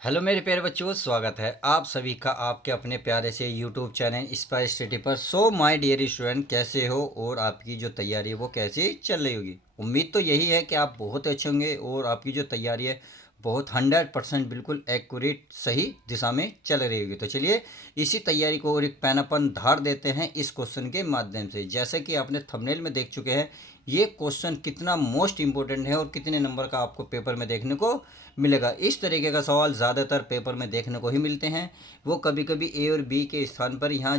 Hello मेरे प्यारे बच्चों, स्वागत है आप सभी का आपके अपने प्यारे से यूट्यूब चैनल स्पाइस स्टडी पर। सो माय डियर स्टूडेंट, कैसे हो और आपकी जो तैयारी है वो कैसे चल रही होगी। उम्मीद तो यही है कि आप बहुत अच्छे होंगे और आपकी जो तैयारी है बहुत 100% बिल्कुल एक्यूरेट सही दिशा में चल रही होगी। तो चलिए इसी तैयारी को और एक पैन अपन धार देते हैं इस क्वेश्चन के माध्यम से। जैसे कि आपने थंबनेल में देख चुके हैं, ये क्वेश्चन कितना मोस्ट इंपॉर्टेंट है और कितने नंबर का आपको पेपर में देखने को मिलेगा। इस तरीके का सवाल ज़्यादातर पेपर में देखने को ही मिलते हैं। वो कभी कभी ए और बी के स्थान पर यहाँ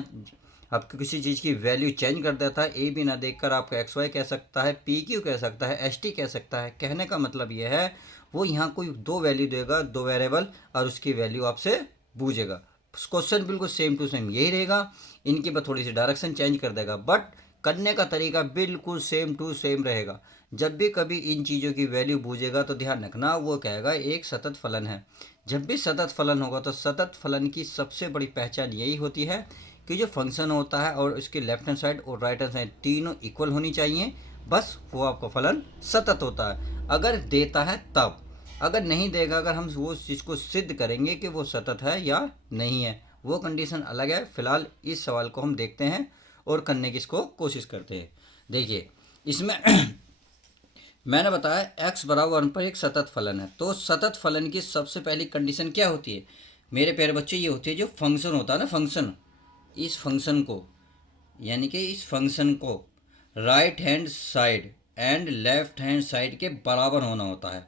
आपको किसी चीज़ की वैल्यू चेंज कर देता है। ए बी ना देखकर आपका एक्स वाई कह सकता है, पी क्यू कह सकता है, एस टी कह सकता है। कहने का मतलब ये है वो यहाँ कोई दो वैल्यू देगा, दो वेरिएबल, और उसकी वैल्यू आपसे पूछेगा। क्वेश्चन बिल्कुल सेम टू सेम यही रहेगा, इनकी बस थोड़ी सी डायरेक्शन चेंज कर देगा, बट करने का तरीका बिल्कुल सेम टू सेम रहेगा। जब भी कभी इन चीज़ों की वैल्यू बूझेगा तो ध्यान रखना वो कहेगा एक सतत फलन है। जब भी सतत फलन होगा तो सतत फलन की सबसे बड़ी पहचान यही होती है कि जो फंक्शन होता है और उसके लेफ्ट हैंड साइड और राइट हैंड साइड तीनों इक्वल होनी चाहिए, बस वो आपका फलन सतत होता है। अगर देता है तब, अगर नहीं देगा, अगर हम वो चीज़ को सिद्ध करेंगे कि वो सतत है या नहीं है, वो कंडीशन अलग है। फिलहाल इस सवाल को हम देखते हैं और करने की इसको कोशिश करते हैं। देखिए इसमें मैंने बताया x बराबर 1 पर एक सतत फलन है। तो सतत फलन की सबसे पहली कंडीशन क्या होती है मेरे प्यारे बच्चे? ये होती है जो फंक्शन होता है ना, फंक्शन, इस फंक्शन को, यानी कि इस फंक्शन को right hand side and left hand side के बराबर होना होता है।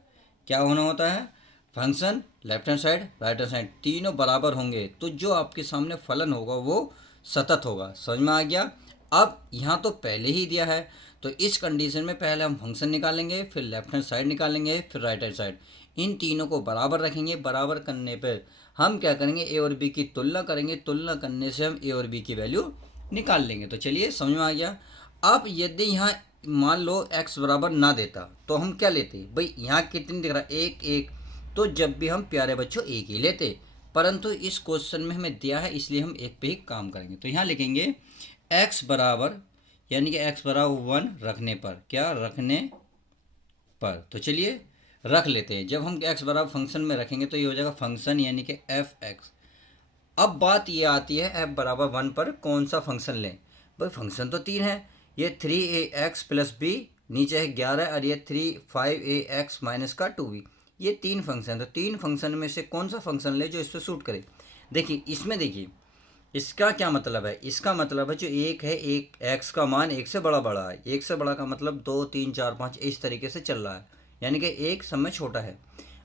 क्या होना होता है? Function left hand side right hand side तीनों बराबर होंगे तो जो आपके सामने फलन होगा वो सतत होगा। समझ में आ गया? अब यहाँ तो पहले ही दिया है, तो इस कंडीशन में पहले हम फंक्शन निकालेंगे, फिर लेफ्ट हैंड साइड निकालेंगे, फिर राइट हैंड साइड। इन तीनों को बराबर रखेंगे। बराबर करने पर हम क्या करेंगे? ए और बी की तुलना करेंगे। तुलना करने से हम ए और बी की वैल्यू निकाल लेंगे। तो चलिए समझ में आ गया। अब यदि यहाँ मान लो x बराबर ना देता तो हम क्या लेते भाई? यहाँ कितनी दिख रहा है? एक एक। तो जब भी हम प्यारे बच्चों एक ही लेते, परंतु इस क्वेश्चन में हमें दिया है इसलिए हम एक पे ही काम करेंगे। तो यहाँ लिखेंगे x बराबर, यानी कि x बराबर 1 रखने पर, क्या रखने पर, तो चलिए रख लेते हैं। जब हम x बराबर फंक्शन में रखेंगे तो ये हो जाएगा फंक्शन, यानी कि एफ एक्स। अब बात ये आती है f बराबर 1 पर कौन सा फंक्शन लें? भाई फंक्शन तो तीन है, ये 3ax प्लस बी, नीचे है 11, और ये 5ax माइनस का 2b। ये तीन फंक्शन, तो तीन फंक्शन में से कौन सा फंक्शन ले जो इस पर सूट करे। देखिए इसमें, देखिए इसका क्या मतलब है? इसका मतलब है जो एक है, एक एक्स का मान एक से बड़ा बड़ा है। एक से बड़ा का मतलब 2 3 4 5 इस तरीके से चल रहा है, यानी कि एक सब में छोटा है।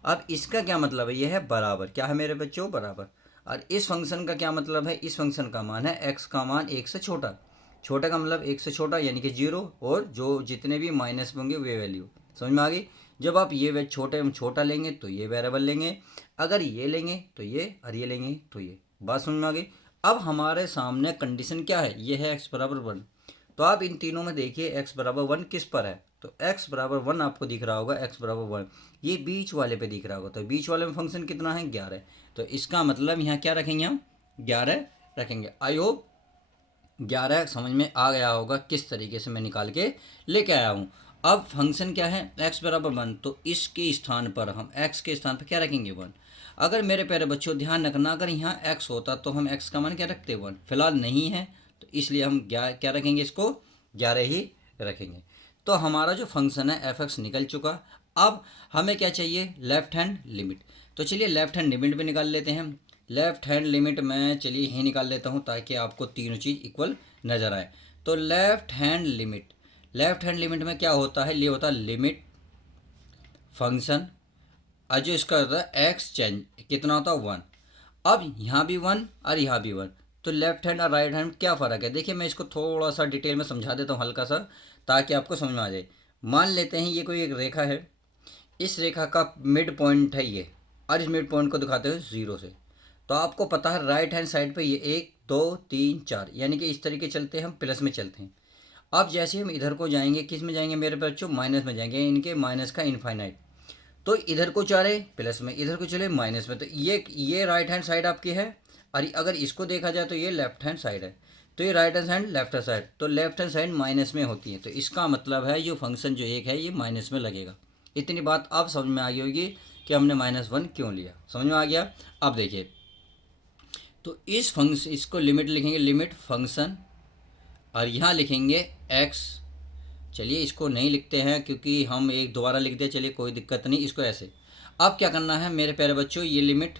अब इसका क्या मतलब है? यह है बराबर, क्या है मेरे बच्चों? बराबर। और इस फंक्शन का क्या मतलब है? इस फंक्शन का मान है एक्स का मान एक से छोटा। छोटा का मतलब एक से छोटा, यानी कि 0, और जो जितने भी माइनस में होंगे वे वैल्यू। समझ में आ गई? जब आप ये वे छोटे में छोटा लेंगे तो ये वेरिएबल लेंगे, अगर ये लेंगे तो ये, और ये लेंगे तो ये। बात समझ में आ गई? अब हमारे सामने कंडीशन क्या है? ये है x बराबर 1। तो आप इन तीनों में देखिए x बराबर 1 किस पर है? तो x बराबर 1 आपको दिख रहा होगा, x बराबर 1 ये बीच वाले पे दिख रहा होगा। तो बीच वाले में फंक्शन कितना है? 11। तो इसका मतलब यहाँ क्या रखेंगे? हम 11 रखेंगे। आई होप 11 समझ में आ गया होगा किस तरीके से मैं निकाल के लेके आया हूँ। अब फंक्शन क्या है? x बराबर 1, तो इसके स्थान पर हम x के स्थान पर क्या रखेंगे? 1। अगर मेरे प्यारे बच्चों ध्यान रखना, अगर यहाँ x होता तो हम x का मान क्या रखते? 1। फिलहाल नहीं है तो इसलिए हम क्या रखेंगे? इसको 11 ही रखेंगे। तो हमारा जो फंक्शन है एफ एक्स निकल चुका। अब हमें क्या चाहिए? Left hand limit. तो चलिए लेफ्ट हैंड लिमिट भी निकाल लेते हैं। लेफ्ट हैंड लिमिट में चलिए यही निकाल लेता हूँ ताकि आपको तीनों चीज़ इक्वल नज़र आए। तो left hand limit, left hand limit में क्या होता है? ये होता है लिमिट फंक्शन, और जो इसका होता है एक्स चेंज कितना होता है? 1। अब यहाँ भी 1 और यहाँ भी 1, तो लेफ्ट हैंड और राइट हैंड क्या फ़र्क है? देखिए मैं इसको थोड़ा सा डिटेल में समझा देता हूँ हल्का सा, ताकि आपको समझ में आ जाए। मान लेते हैं ये कोई एक रेखा है, इस रेखा का मिड पॉइंट है ये, और इस मिड पॉइंट को दिखाते हैं 0 से। तो आपको पता है राइट हैंड साइड पे ये 1 2 3 4, यानी कि इस तरीके चलते हैं, हम प्लस में चलते हैं। अब जैसे हम इधर को जाएंगे, किस में जाएंगे मेरे बच्चों? माइनस में जाएंगे, इनके माइनस का इनफाइनाइट। तो इधर को चले प्लस में, इधर को चले माइनस में, तो ये राइट हैंड साइड आपकी है, और अगर इसको देखा जाए तो ये लेफ्ट हैंड साइड है। तो ये right hand side left hand side, तो लेफ्ट हैंड साइड माइनस में होती है, तो इसका मतलब है जो फंक्शन जो एक है ये माइनस में लगेगा। इतनी बात अब समझ में आ गई होगी कि हमने -1 क्यों लिया। समझ में आ गया। अब देखिए, तो इस फंक्शन, इसको लिमिट लिखेंगे, लिमिट फंक्शन, और यहाँ लिखेंगे x। चलिए इसको नहीं लिखते हैं क्योंकि हम एक दोबारा लिख दिया, चलिए कोई दिक्कत नहीं, इसको ऐसे। अब क्या करना है मेरे प्यारे बच्चों, ये लिमिट,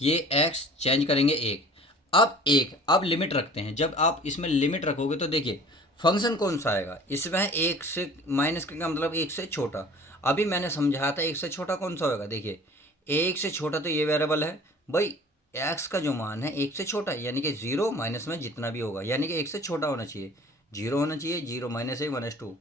ये x चेंज करेंगे एक। अब लिमिट रखते हैं। जब आप इसमें लिमिट रखोगे तो देखिए फंक्शन कौन सा आएगा, इसमें एक से माइनस का मतलब एक से छोटा। अभी मैंने समझाया था एक से छोटा कौन सा होगा। देखिए एक से छोटा तो ये वेरिएबल है भाई, एक्स का जो मान है एक से छोटा है, यानी कि 0 माइनस में जितना भी होगा, यानी कि एक से छोटा होना चाहिए, 0 होना चाहिए, 0 माइनस 1 माइनस 2।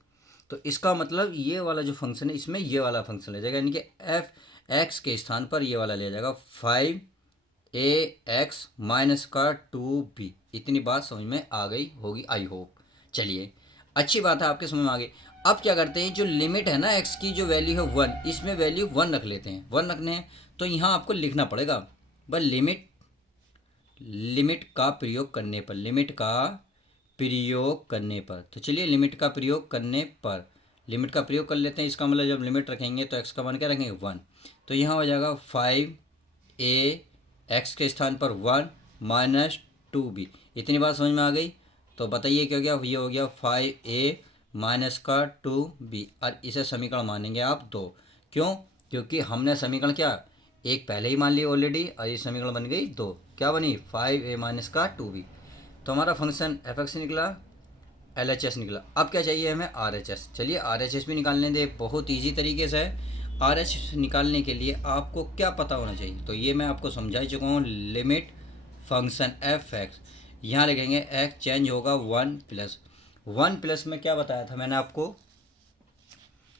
तो इसका मतलब ये वाला जो फंक्शन है इसमें ये वाला फंक्शन ले जाएगा, यानी कि एफ एक्स के स्थान पर ये वाला ले जाएगा 5ax माइनस का 2b। इतनी बात समझ में आ गई होगी आई होप। चलिए अच्छी बात है, आपके समझ में आ गई। अब क्या करते हैं, जो लिमिट है ना x की जो वैल्यू है 1, इसमें वैल्यू 1 रख लेते हैं। 1 रखने हैं तो यहाँ आपको लिखना पड़ेगा बस लिमिट का प्रयोग करने पर, लिमिट का प्रयोग करने पर। तो चलिए लिमिट का प्रयोग करने पर, लिमिट का प्रयोग कर लेते हैं। इसका मतलब जब लिमिट रखेंगे तो x का मान क्या रखेंगे 1, तो यहाँ हो जाएगा 5a x के स्थान पर 1 माइनस 2b। इतनी बात समझ में आ गई। तो बताइए क्या हो गया, ये हो गया 5a माइनस का 2b, और इसे समीकरण मानेंगे आप 2। क्यों, क्योंकि हमने समीकरण क्या एक पहले ही मान ली ऑलरेडी, और ये समीकरण बन गई 2। क्या बनी 5a माइनस का 2b। तो हमारा फंक्शन f(x) निकला, LHS निकला। अब क्या चाहिए हमें RHS। चलिए RHS भी निकालने दे, बहुत ईजी तरीके से है। RHS निकालने के लिए आपको क्या पता होना चाहिए, तो ये मैं आपको समझा चुका हूँ। लिमिट फंक्शन f(x), यहाँ लिखेंगे x चेंज होगा 1 प्लस में क्या बताया था मैंने आपको,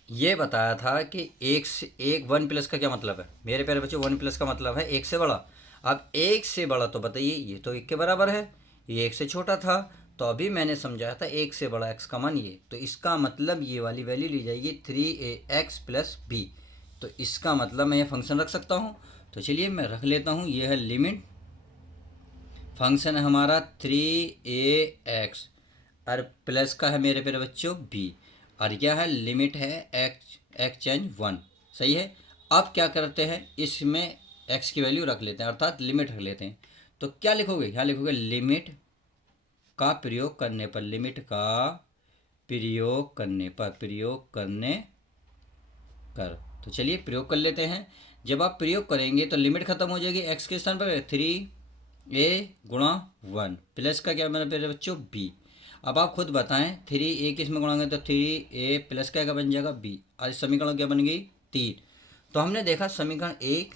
ये बताया था कि एक से एक 1 प्लस का क्या मतलब है मेरे प्यारे बच्चों, 1 प्लस का मतलब है एक से बड़ा। अब एक से बड़ा तो बताइए, ये तो एक के बराबर है, ये एक से छोटा था। तो अभी मैंने समझाया था एक से बड़ा x का मान ये, तो इसका मतलब ये वाली वैल्यू ली जाएगी 3ax प्लस b। तो इसका मतलब मैं ये फंक्शन रख सकता हूँ। तो चलिए मैं रख लेता हूँ, ये है लिमिट फंक्शन है हमारा 3ax, और प्लस का है मेरे प्यारे बच्चों b, और क्या है लिमिट है x चेंज 1। सही है। अब क्या करते हैं, इसमें x की वैल्यू रख लेते हैं, अर्थात लिमिट रख लेते हैं। तो क्या लिखोगे, यहाँ लिखोगे लिमिट का प्रयोग करने पर, लिमिट का प्रयोग करने पर, प्रयोग करने कर। तो चलिए प्रयोग कर लेते हैं। जब आप प्रयोग करेंगे तो लिमिट खत्म हो जाएगी, x के स्थान पर 3a गुणा 1 प्लस का क्या मेरे बच्चों b। अब आप खुद बताएं 3a किस में गुणाएंगे, तो 3a प्लस क्या बन जाएगा b, आज समीकरण क्या बन गई 3। तो हमने देखा समीकरण 1,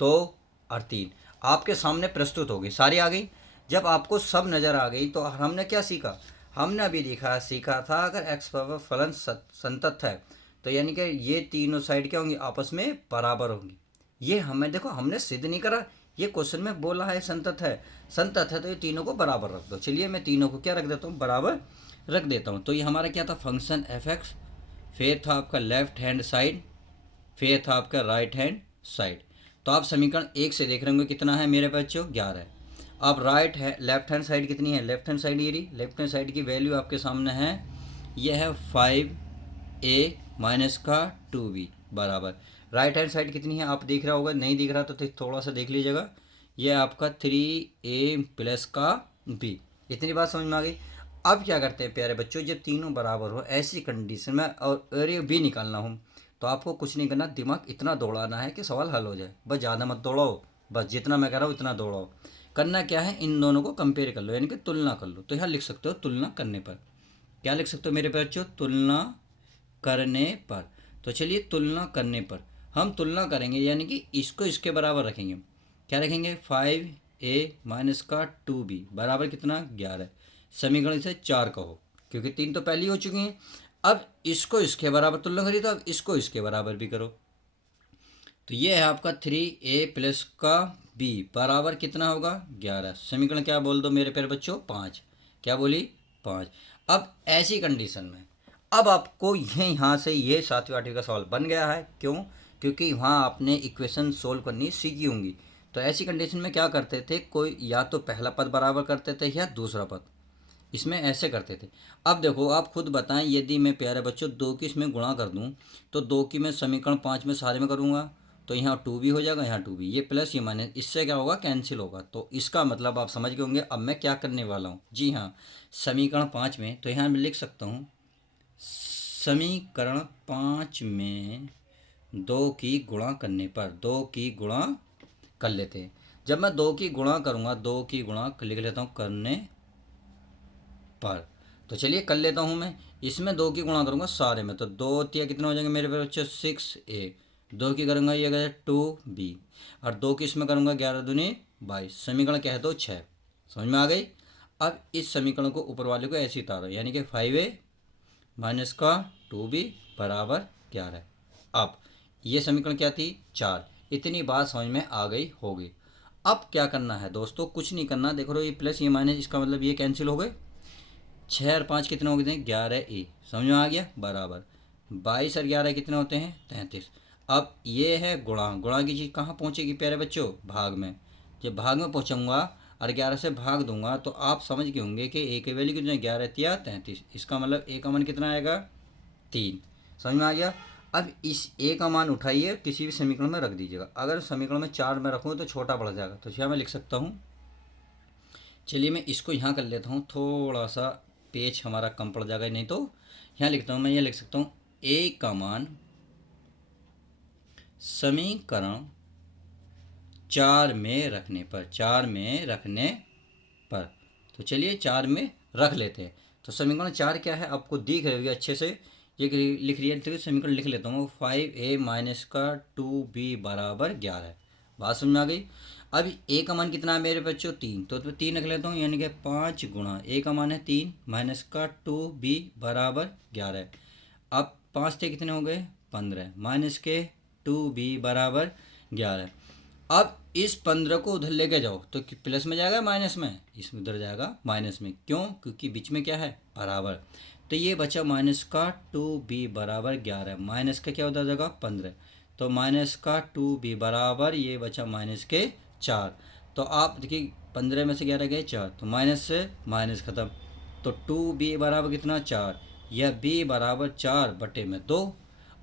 2 और 3 आपके सामने प्रस्तुत हो गई, सारी आ गई। जब आपको सब नज़र आ गई तो हमने क्या सीखा, हमने अभी सीखा था अगर x बराबर फलन संतत है तो यानी कि ये तीनों साइड क्या होंगी, आपस में बराबर होंगी। ये हमें देखो हमने सिद्ध नहीं करा, ये क्वेश्चन में बोला है संतत है, संतत है तो ये तीनों को बराबर रख दो। चलिए मैं तीनों को क्या रख देता हूँ, बराबर रख देता हूँ। तो ये हमारा क्या था फंक्शन f(x), फिर था आपका लेफ्ट हैंड साइड, फिर था आपका राइट हैंड साइड। तो आप समीकरण 1 से देख रहे होंगे कितना है मेरे बच्चों 11 है। अब लेफ्ट हैंड साइड कितनी है, लेफ्ट हैंड साइड ये रही, लेफ्ट हैंड साइड की वैल्यू आपके सामने है, यह है 5a माइनस का 2b बराबर। राइट हैंड साइड कितनी है आप देख रहा होगा, नहीं दिख रहा तो थोड़ा सा देख लीजिएगा, यह आपका 3a प्लस का b। इतनी बात समझ में आ गई। अब क्या करते हैं प्यारे बच्चों, जब तीनों बराबर हो ऐसी कंडीशन में और ये b निकालना हो, तो आपको कुछ नहीं करना, दिमाग इतना दौड़ाना है कि सवाल हल हो जाए। बस ज़्यादा मत दौड़ाओ, बस जितना मैं कह रहा हूँ इतना दौड़ाओ। करना क्या है, इन दोनों को कंपेयर कर लो, यानी कि तुलना कर लो। तो यहाँ लिख सकते हो तुलना करने पर, क्या लिख सकते हो मेरे बच्चों, तुलना करने पर। तो चलिए तुलना करने पर हम तुलना करेंगे, यानी कि इसको इसके बराबर रखेंगे। क्या रखेंगे 5a माइनस का 2b बराबर कितना 11। समीकरण से 4 कहो, क्योंकि 3 तो पहले ही हो चुकी हैं। अब इसको इसके बराबर तुलना करिए, तो अब इसको इसके बराबर भी करो। तो ये है आपका 3a प्लस का b बराबर कितना होगा 11। समीकरण क्या बोल दो मेरे प्यारे बच्चों 5। क्या बोली 5। अब ऐसी कंडीशन में अब आपको यहाँ से ये 7वीं 8वीं का सवाल बन गया है। क्यों, क्योंकि वहाँ आपने इक्वेशन सोल्व करनी सीखी होंगी। तो ऐसी कंडीशन में क्या करते थे, कोई या तो पहला पद बराबर करते थे या दूसरा पद। इसमें ऐसे करते थे। अब देखो आप खुद बताएं, यदि मैं प्यारे बच्चों 2 की इसमें गुणा कर दूं तो 2 की मैं समीकरण 5 में सारे में करूंगा तो यहाँ 2 भी हो जाएगा, यहाँ 2 भी, ये प्लस ये माइनस, इससे क्या होगा, कैंसिल होगा। तो इसका मतलब आप समझ गए होंगे अब मैं क्या करने वाला हूँ। जी हाँ, समीकरण 5 में तो यहाँ मैं लिख सकता हूँ समीकरण 5 में 2 की गुणा करने पर, 2 की गुणा कर लेते हैं। जब मैं 2 की गुणा करूँगा, 2 की गुणा लिख लेता हूँ करने पर, तो चलिए कर लेता हूँ मैं। इसमें 2 की गुणा करूँगा सारे में, तो 2 तिया कितने हो जाएंगे मेरे पे बच्चे, 6a। 2 की करूँगा ये क्या, 2b, और 2 की इसमें करूँगा 11 दूनी 22। समीकरण क्या है तो 6। समझ में आ गई। अब इस समीकरण को ऊपर वाले को ऐसे उतारो, यानी कि 5a माइनस का 2b बराबर 11। अब ये समीकरण क्या थी, 4। इतनी बात समझ में आ गई होगी। अब क्या करना है दोस्तों, कुछ नहीं करना। देखो ये प्लस ये माइनस, इसका मतलब ये कैंसिल हो गए। 6 और 5 कितने हो गए थे, 11a। समझ में आ गया, बराबर 22 और 11 कितने होते हैं, 33। अब ये है गुणा, गुणा की चीज़ कहाँ पहुँचेगी प्यारे बच्चों, भाग में। जब भाग में पहुँचूंगा और 11 से भाग दूंगा तो आप समझ गए होंगे कि ए की वैल्यू कितनी है, 11 तिया 33। इसका मतलब ए का मान कितना आएगा, 3। समझ में आ गया। अब इस ए का मान उठाइए किसी भी समीकरण में रख दीजिएगा। अगर समीकरण में 4 में रखूँ तो छोटा पड़ जाएगा, तो क्या मैं लिख सकता हूँ, चलिए मैं इसको यहाँ कर लेता हूँ, थोड़ा सा पेज हमारा कम पड़ जाएगा, नहीं तो यहाँ लिखता हूँ मैं, ये लिख सकता हूँ ए का मान समीकरण 4 में रखने पर, 4 में रखने पर। तो चलिए 4 में रख लेते हैं। तो समीकरण 4 क्या है आपको दिख रही होगी अच्छे से, ये लिख रही है, तो समीकरण लिख लेता हूँ, 5a माइनस का 2b बराबर 11। बात समझ में आ गई। अब ए का मान कितना है मेरे बच्चों, 3, तो 3 रख लेता हूँ, यानी कि 5 गुणा ए का मान है 3 माइनस का 2b बराबर 11। अब 5 थे कितने हो गए, 15 माइनस के 2b बराबर 11। अब इस 15 को उधर लेके जाओ तो प्लस में जाएगा माइनस में, इसमें उधर जाएगा माइनस में, क्यों, क्योंकि बीच में क्या है, बराबर। तो ये बचा माइनस का 2b बराबर 11, माइनस का क्या होता जाएगा 15, तो माइनस का 2b बराबर ये बचा माइनस के 4। तो आप देखिए 15 में से 11 गए 4, तो माइनस से माइनस खत्म, तो 2b बराबर कितना, 4, यह b बराबर 4/2।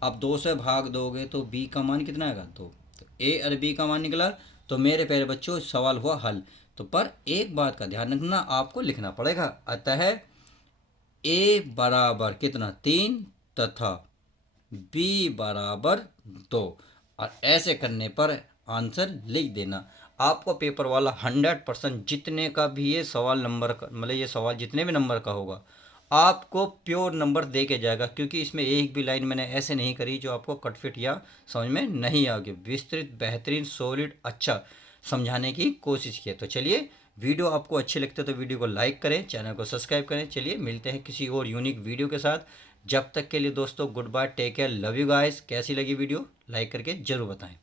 अब 2 से भाग दोगे तो b का मान कितना आएगा, 2। तो ए और बी का मान निकला। तो मेरे प्यारे बच्चों सवाल हुआ हल। तो पर एक बात का ध्यान रखना, आपको लिखना पड़ेगा। अतः ए बराबर कितना, 3 तथा बी बराबर 2, और ऐसे करने पर आंसर लिख देना। आपको पेपर वाला 100% जितने का भी ये सवाल नंबर का, मतलब ये सवाल जितने भी नंबर का होगा आपको प्योर नंबर दे के जाएगा, क्योंकि इसमें एक भी लाइन मैंने ऐसे नहीं करी जो आपको कटफिट या समझ में नहीं आ गई। विस्तृत, बेहतरीन, सॉलिड, अच्छा समझाने की कोशिश की है। तो चलिए, वीडियो आपको अच्छे लगते तो वीडियो को लाइक करें, चैनल को सब्सक्राइब करें। चलिए मिलते हैं किसी और यूनिक वीडियो के साथ। जब तक के लिए दोस्तों good bye, take care, love you guys. कैसी लगी वीडियो लाइक करके ज़रूर बताएं।